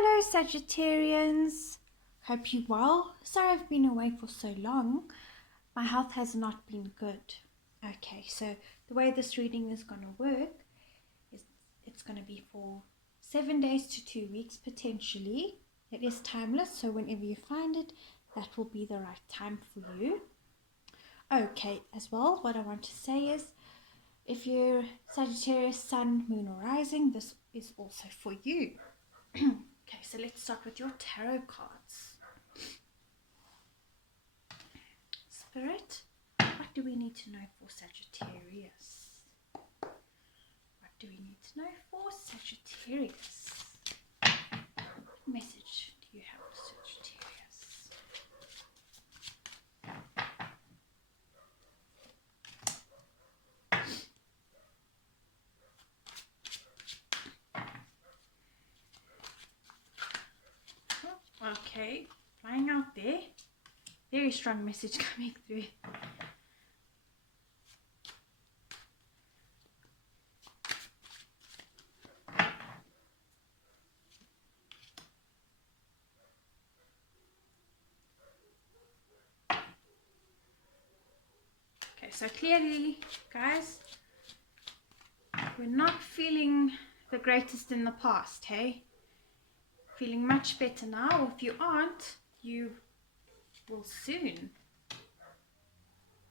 Hello Sagittarians, hope you well. Sorry I've been away for so long. My health has not been good. Okay, so the way this reading is going to work is it's going to be for 7 days to 2 weeks potentially. It is timeless, so whenever you find it, that will be the right time for you. Okay, as well, what I want to say is if you're Sagittarius, Sun, Moon or Rising, this is also for you. Okay, so let's start with your tarot cards. Spirit, what do we need to know for Sagittarius? What do we need to know for Sagittarius? What message do you have for Sagittarius? Okay, flying out there. Very strong message coming through. Okay, so clearly, guys, we're not feeling the greatest in the past, hey? Feeling much better now, or if you aren't, you will soon.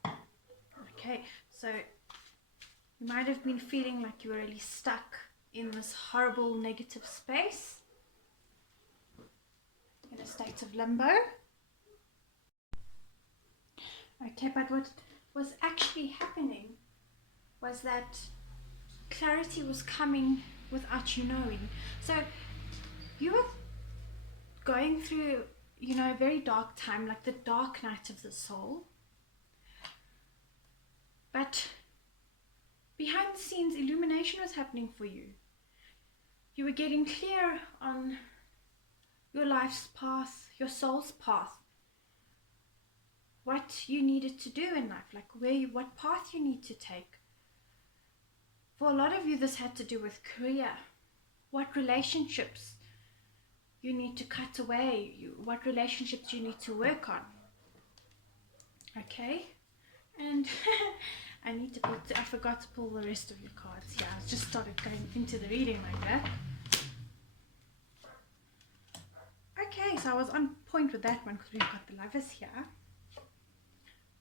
Okay, so you might have been feeling like you were really stuck in this horrible negative space, in a state of limbo. Okay, but what was actually happening was that clarity was coming without you knowing. So you were going through, a very dark time, like the dark night of the soul. But behind the scenes, illumination was happening for you. You were getting clear on your life's path, your soul's path. What you needed to do in life, like what path you need to take. For a lot of you, this had to do with career. What relationships you need to cut away, what relationships you need to work on. Okay, and I forgot to pull the rest of your cards. Yeah, I just started going into the reading like that. Okay, so I was on point with that one because we've got the Lovers here.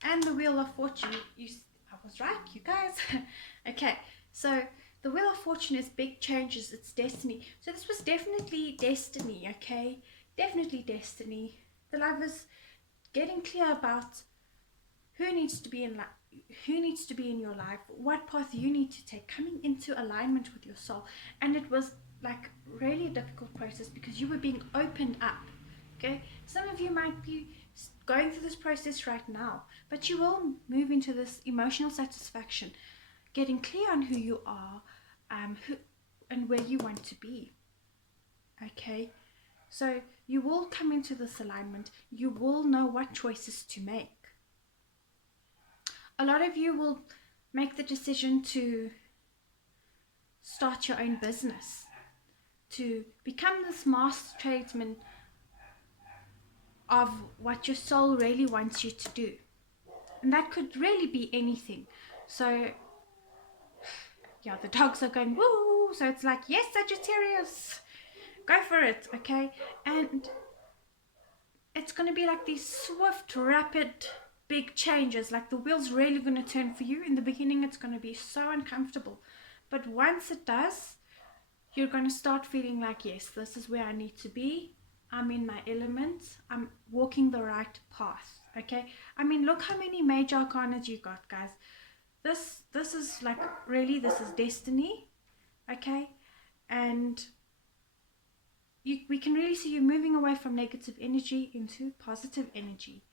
And the Wheel of Fortune. I was right, you guys. Okay, so the Wheel of Fortune is big changes, it's destiny. So this was definitely destiny, okay? Definitely destiny. The Lovers getting clear about who needs to be in your life, what path you need to take, coming into alignment with your soul. And it was like really a difficult process because you were being opened up. Okay, some of you might be going through this process right now, but you will move into this emotional satisfaction, getting clear on who you are, and where you want to be. Okay, so you will come into this alignment. You will know what choices to make. A lot of you will make the decision to start your own business, to become this master tradesman of what your soul really wants you to do. And that could really be anything. So yeah, the dogs are going woo, so it's like, yes, Sagittarius, go for it. Okay, and it's going to be like these swift, rapid, big changes. Like the wheel's really going to turn for you. In the beginning, it's going to be so uncomfortable, but once it does, you're going to start feeling like, yes, this is where I need to be. I'm in my element. I'm walking the right path. Okay, I mean, look how many major arcana you got, guys. This is like, really, this is destiny. Okay, and we can really see you moving away from negative energy into positive energy,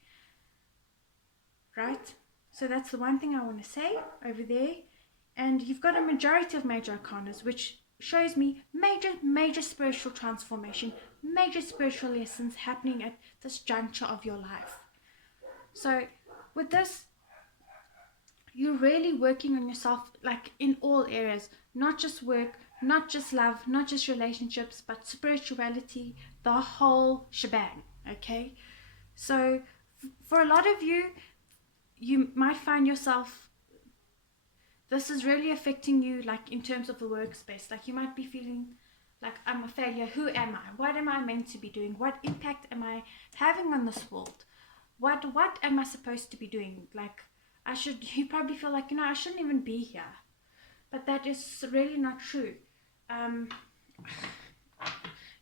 right? So that's the one thing I want to say over there. And you've got a majority of major arcanas, which shows me major spiritual transformation, major spiritual lessons happening at this juncture of your life. So with this, you're really working on yourself, like in all areas, not just work, not just love, not just relationships, but spirituality, the whole shebang. Okay, so for a lot of you, you might find yourself, this is really affecting you, like in terms of the workspace. Like you might be feeling like, I'm a failure. Who am I? What am I meant to be doing? What impact am I having on this world? What am I supposed to be doing? Like you probably feel like, I shouldn't even be here. But that is really not true.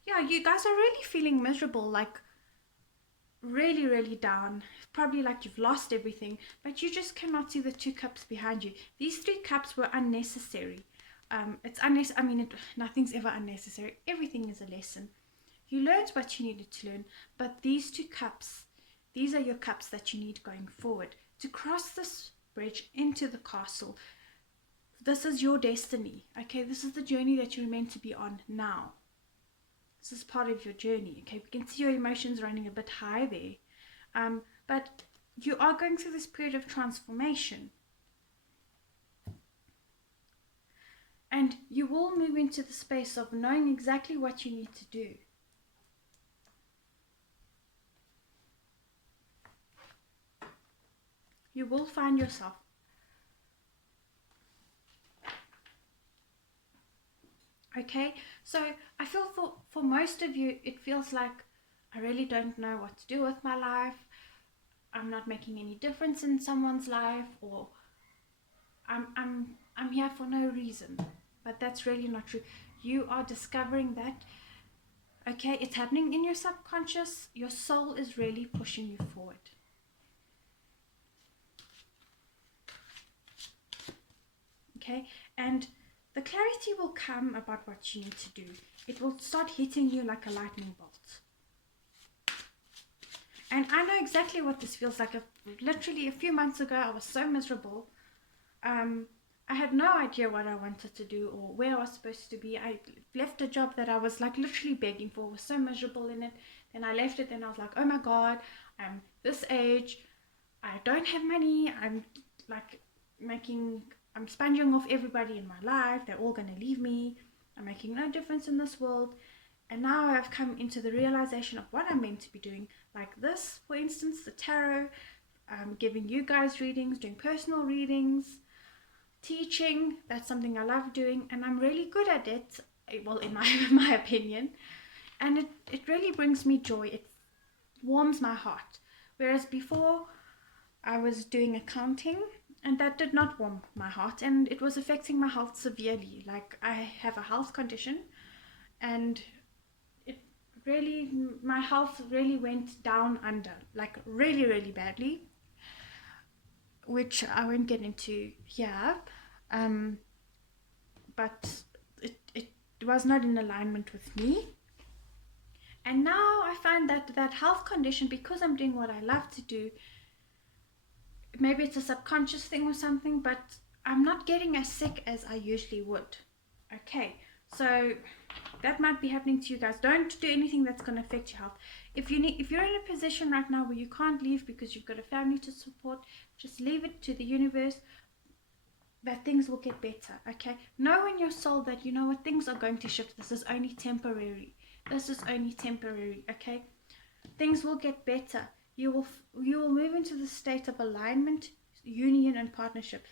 Yeah, you guys are really feeling miserable, like really, really down. Probably like you've lost everything, but you just cannot see the 2 cups behind you. These 3 cups were unnecessary. It's unnecessary. I mean, nothing's ever unnecessary. Everything is a lesson. You learned what you needed to learn, but these 2 cups, these are your cups that you need going forward to cross this bridge into the castle. This is your destiny, okay? This is the journey that you're meant to be on now. This is part of your journey, okay? We can see your emotions running a bit high there. But you are going through this period of transformation. And you will move into the space of knowing exactly what you need to do. You will find yourself. Okay, so I feel for most of you, it feels like, I really don't know what to do with my life. I'm not making any difference in someone's life, or I'm here for no reason. But that's really not true. You are discovering that, okay, it's happening in your subconscious. Your soul is really pushing you forward. Okay, and the clarity will come about what you need to do. It will start hitting you like a lightning bolt. And I know exactly what this feels like. Literally a few months ago, I was so miserable. I had no idea what I wanted to do or where I was supposed to be. I left a job that I was like literally begging for. I was so miserable in it. Then I left it and I was like, oh my God, I'm this age. I don't have money. I'm like I'm sponging off everybody in my life. They're all going to leave me. I'm making no difference in this world. And now I've come into the realization of what I'm meant to be doing. Like this, for instance, the tarot, giving you guys readings, doing personal readings, teaching. That's something I love doing, and I'm really good at it. Well, in my opinion. And it really brings me joy. It warms my heart. Whereas before, I was doing accounting, and that did not warm my heart, and it was affecting my health severely. Like, I have a health condition, and my health really went down under, like really, really badly, which I won't get into here. But it was not in alignment with me. And now I find that health condition, because I'm doing what I love to do, maybe it's a subconscious thing or something, but I'm not getting as sick as I usually would. Okay, so that might be happening to you guys. Don't do anything that's going to affect your health. If you're in a position right now where you can't leave because you've got a family to support, just leave it to the universe that things will get better. Okay, know in your soul that you know what, things are going to shift. This is only temporary. Okay, things will get better. You will move into the state of alignment, union, and partnership.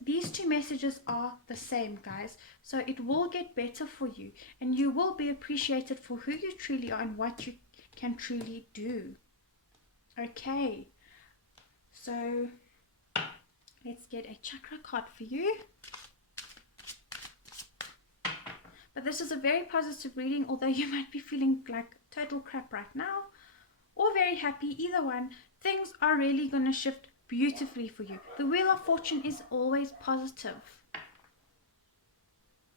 These 2 messages are the same, guys. So it will get better for you, and you will be appreciated for who you truly are and what you can truly do. Okay, so let's get a chakra card for you. But this is a very positive reading, although you might be feeling like total crap right now, or very happy. Either one, things are really going to shift beautifully for you. The Wheel of Fortune is always positive.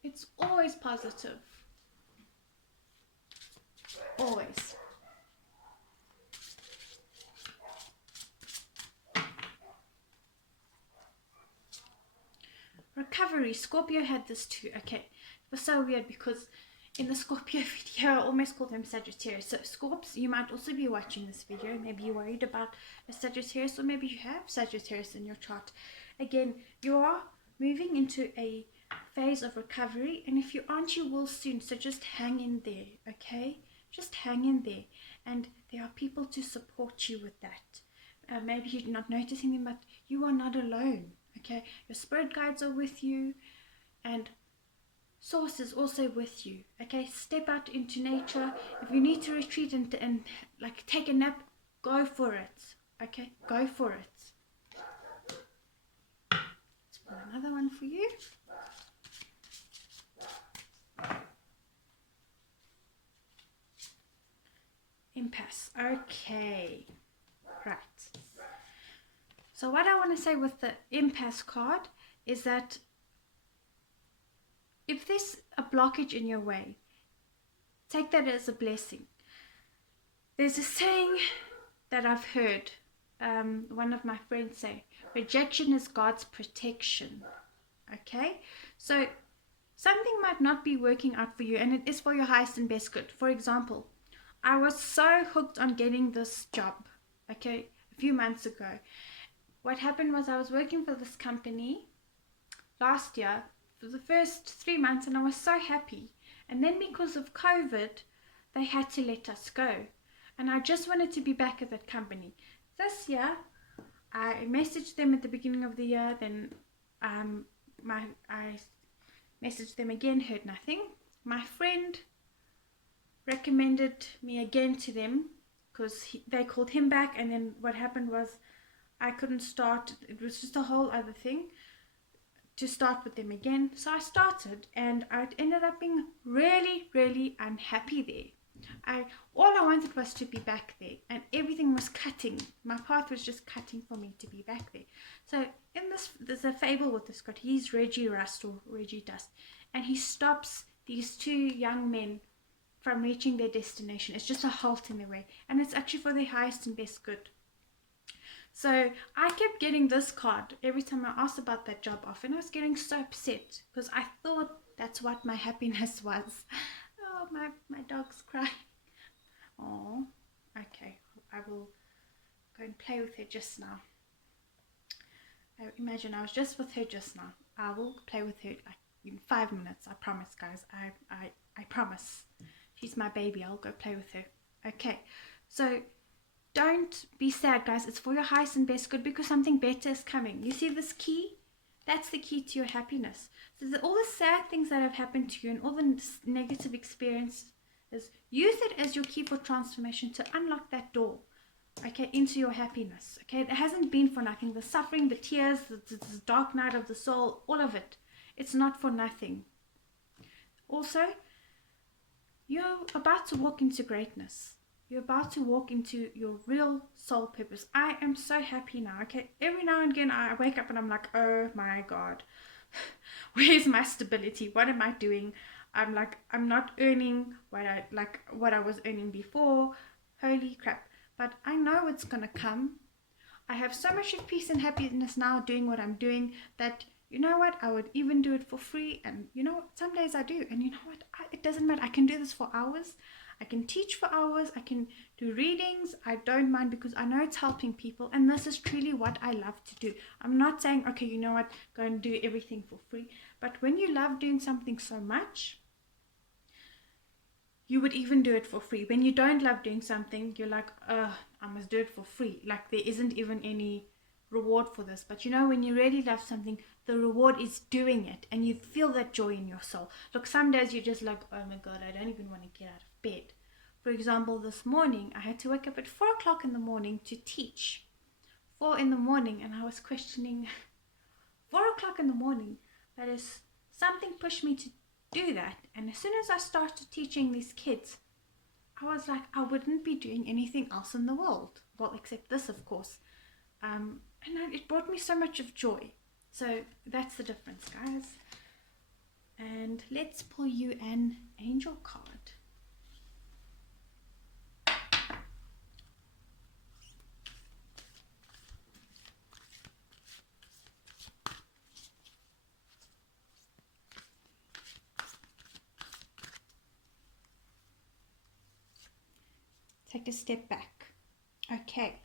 It's always positive. Always. Recovery. Scorpio had this too. Okay. It was so weird because in the Scorpio video, I almost called them Sagittarius. So Scorps, you might also be watching this video. Maybe you're worried about a Sagittarius, or maybe you have Sagittarius in your chart. Again, you are moving into a phase of recovery, and if you aren't, you will soon. So just hang in there, okay? Just hang in there, and there are people to support you with that. Maybe you're not noticing them, but you are not alone, okay? Your spirit guides are with you, and Source is also with you, okay? Step out into nature. If you need to retreat and like take a nap, go for it, okay? Go for it. Let's pull another one for you. Impasse. Okay, right. So what I want to say with the impasse card is that if there's a blockage in your way, take that as a blessing. There's a saying that I've heard one of my friends say, rejection is God's protection. Okay, so something might not be working out for you, and it is for your highest and best good. For example, I was so hooked on getting this job, okay, a few months ago. What happened was I was working for this company last year for the first 3 months, and I was so happy. And then because of COVID, they had to let us go. And I just wanted to be back at that company. This year, I messaged them at the beginning of the year, then I messaged them again, heard nothing. My friend recommended me again to them because they called him back, and then what happened was I couldn't start. It was just a whole other thing to start with them again. So I started, and I ended up being really, really unhappy there. All I wanted was to be back there, and everything was cutting. My path was just cutting for me to be back there. So in this, there's a fable with this God. He's Reggie Rust or Reggie Dust, and he stops these two young men from reaching their destination. It's just a halt in their way, and it's actually for their highest and best good. So I kept getting this card every time I asked about that job offer, and I was getting so upset because I thought that's what my happiness was. Oh, my dog's crying. Oh, okay. I will go and play with her just now. Imagine I was just with her just now. I will play with her like in 5 minutes. I promise, guys. I promise. She's my baby. I'll go play with her. Okay. So don't be sad, guys. It's for your highest and best good, because something better is coming. You see this key? That's the key to your happiness. So all the sad things that have happened to you and all the negative experiences, use it as your key for transformation to unlock that door, okay, into your happiness. Okay, it hasn't been for nothing. The suffering, the tears, the dark night of the soul, all of it. It's not for nothing. Also, you're about to walk into greatness. You're about to walk into your real soul purpose. I am so happy now, okay? Every now and again, I wake up and I'm like, oh my God, where's my stability? What am I doing? I'm like, I'm not earning what I was earning before. Holy crap. But I know it's going to come. I have so much of peace and happiness now doing what I'm doing that, you know what, I would even do it for free. And you know what, some days I do. And you know what, it doesn't matter. I can do this for hours. I can teach for hours. I can do readings. I don't mind, because I know it's helping people. And this is truly what I love to do. I'm not saying, okay, you know what, go and do everything for free. But when you love doing something so much, you would even do it for free. When you don't love doing something, you're like, I must do it for free. Like there isn't even any reward for this. But you know, when you really love something, the reward is doing it, and you feel that joy in your soul. Look, some days you're just like, oh my God, I don't even want to get out of bed. For example, this morning I had to wake up at 4 o'clock in the morning to teach. 4 in the morning, and I was questioning 4 o'clock in the morning. That is, something pushed me to do that. And as soon as I started teaching these kids, I was like, I wouldn't be doing anything else in the world, well, except this, of course. And it brought me so much of joy. So that's the difference, guys. And let's pull you an angel card. Take a step back. Okay.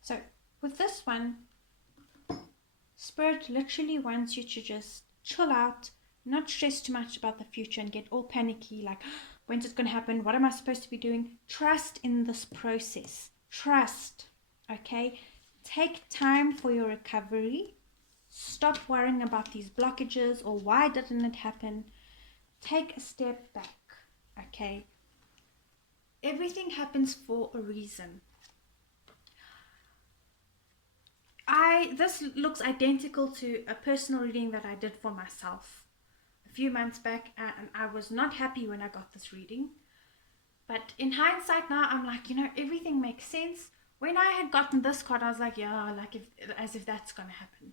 So with this one, Spirit literally wants you to just chill out, not stress too much about the future and get all panicky, like, when's it going to happen? What am I supposed to be doing? Trust in this process. Trust, okay? Take time for your recovery. Stop worrying about these blockages or why didn't it happen. Take a step back, okay? Everything happens for a reason. This looks identical to a personal reading that I did for myself a few months back, and I was not happy when I got this reading. But in hindsight now, I'm like, everything makes sense. When I had gotten this card, I was like, yeah, as if that's going to happen.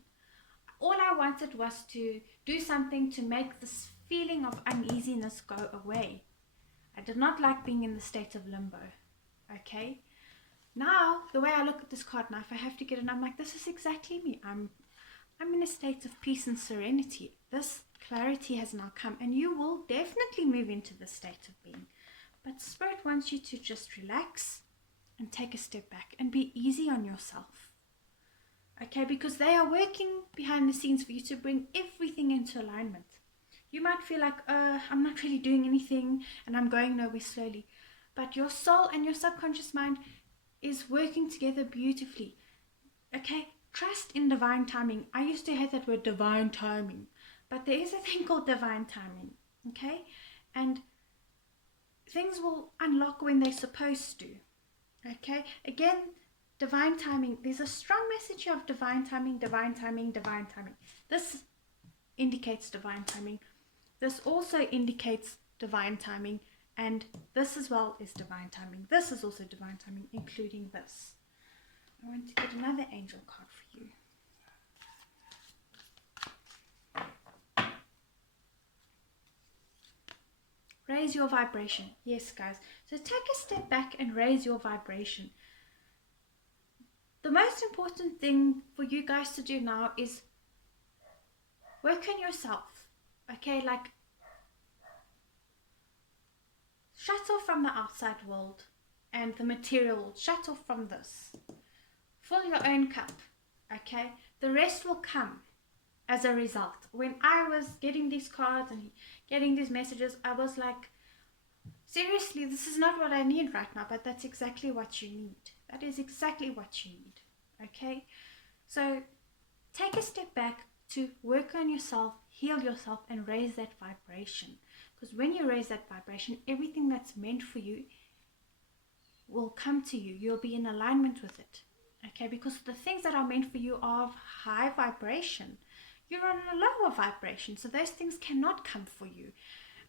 All I wanted was to do something to make this feeling of uneasiness go away. I did not like being in the state of limbo, okay? Now, the way I look at this card now, if I have to get it, I'm like, this is exactly me. I'm in a state of peace and serenity. This clarity has now come, and you will definitely move into the state of being. But Spirit wants you to just relax and take a step back and be easy on yourself. Okay, because they are working behind the scenes for you to bring everything into alignment. You might feel like, I'm not really doing anything and I'm going nowhere slowly. But your soul and your subconscious mind is working together beautifully. Okay, trust in divine timing. I used to hate that word, divine timing. But there is a thing called divine timing. Okay, and things will unlock when they're supposed to. Okay, again, divine timing. There's a strong message here of divine timing, divine timing, divine timing. This indicates divine timing. This also indicates divine timing. And this as well is divine timing. This is also divine timing, including this. I want to get another angel card for you. Raise your vibration. Yes, guys. So take a step back and raise your vibration. The most important thing for you guys to do now is work on yourself. Okay, like shut off from the outside world and the material world. Shut off from this. Fill your own cup. Okay, the rest will come as a result. When I was getting these cards and getting these messages, I was like, seriously, this is not what I need right now, but that's exactly what you need. That is exactly what you need. Okay, so take a step back to work on yourself, heal yourself, and raise that vibration. Because when you raise that vibration, everything that's meant for you will come to you. You'll be in alignment with it. Okay, because the things that are meant for you are of high vibration. You're on a lower vibration, so those things cannot come for you.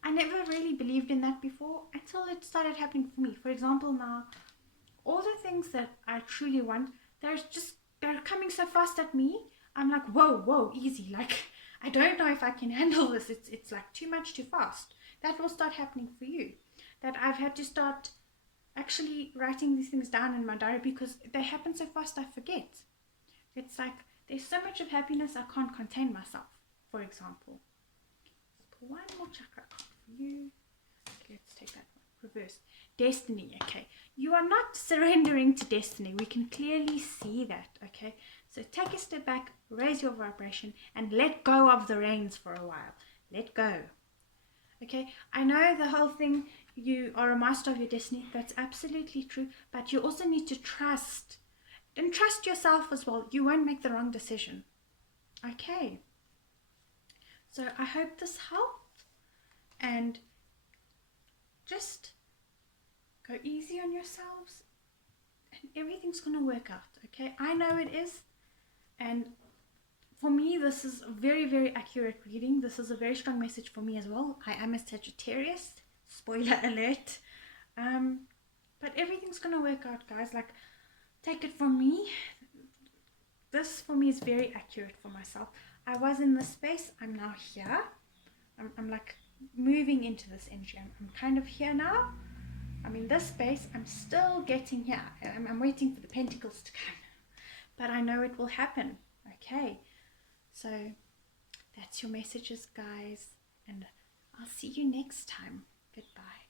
I never really believed in that before until it started happening for me. For example, now, all the things that I truly want, they're coming so fast at me. I'm like, whoa, easy. Like, I don't know if I can handle this. It's like too much, too fast. That will start happening for you. That I've had to start actually writing these things down in my diary because they happen so fast I forget. It's like there's so much of happiness I can't contain myself, for example. Let's pull one more chakra card for you. Okay, let's take that one. Reverse. Destiny, okay. You are not surrendering to destiny. We can clearly see that, okay. So take a step back, raise your vibration, and let go of the reins for a while. Let go. Okay, I know the whole thing, you are a master of your destiny. That's absolutely true. But you also need to trust. And trust yourself as well. You won't make the wrong decision. Okay. So I hope this helped. And just go easy on yourselves. And everything's going to work out. Okay, I know it is. And for me, this is a very, very accurate reading. This is a very strong message for me as well. I am a Sagittarius. Spoiler alert. But everything's going to work out, guys. Like, take it from me. This, for me, is very accurate for myself. I was in this space. I'm now here. I'm like moving into this energy. I'm kind of here now. I'm in this space. I'm still getting here. I'm waiting for the pentacles to come. But I know it will happen. Okay. So that's your messages, guys. And I'll see you next time. Goodbye.